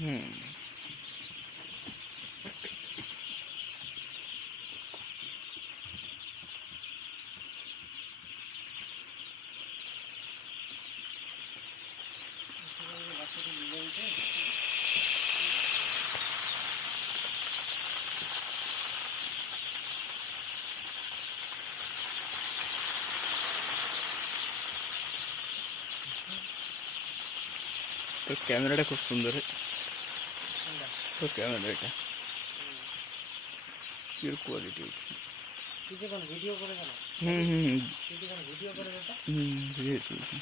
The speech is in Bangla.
হুম। তোর ক্যামেরাটা খুব সুন্দর। তোর ক্যামেরাটা পিওর কোয়ালিটি। ভিডিও করে কেন? হুম হুম ভিডিও করে হুম ভিডিও তুলছি।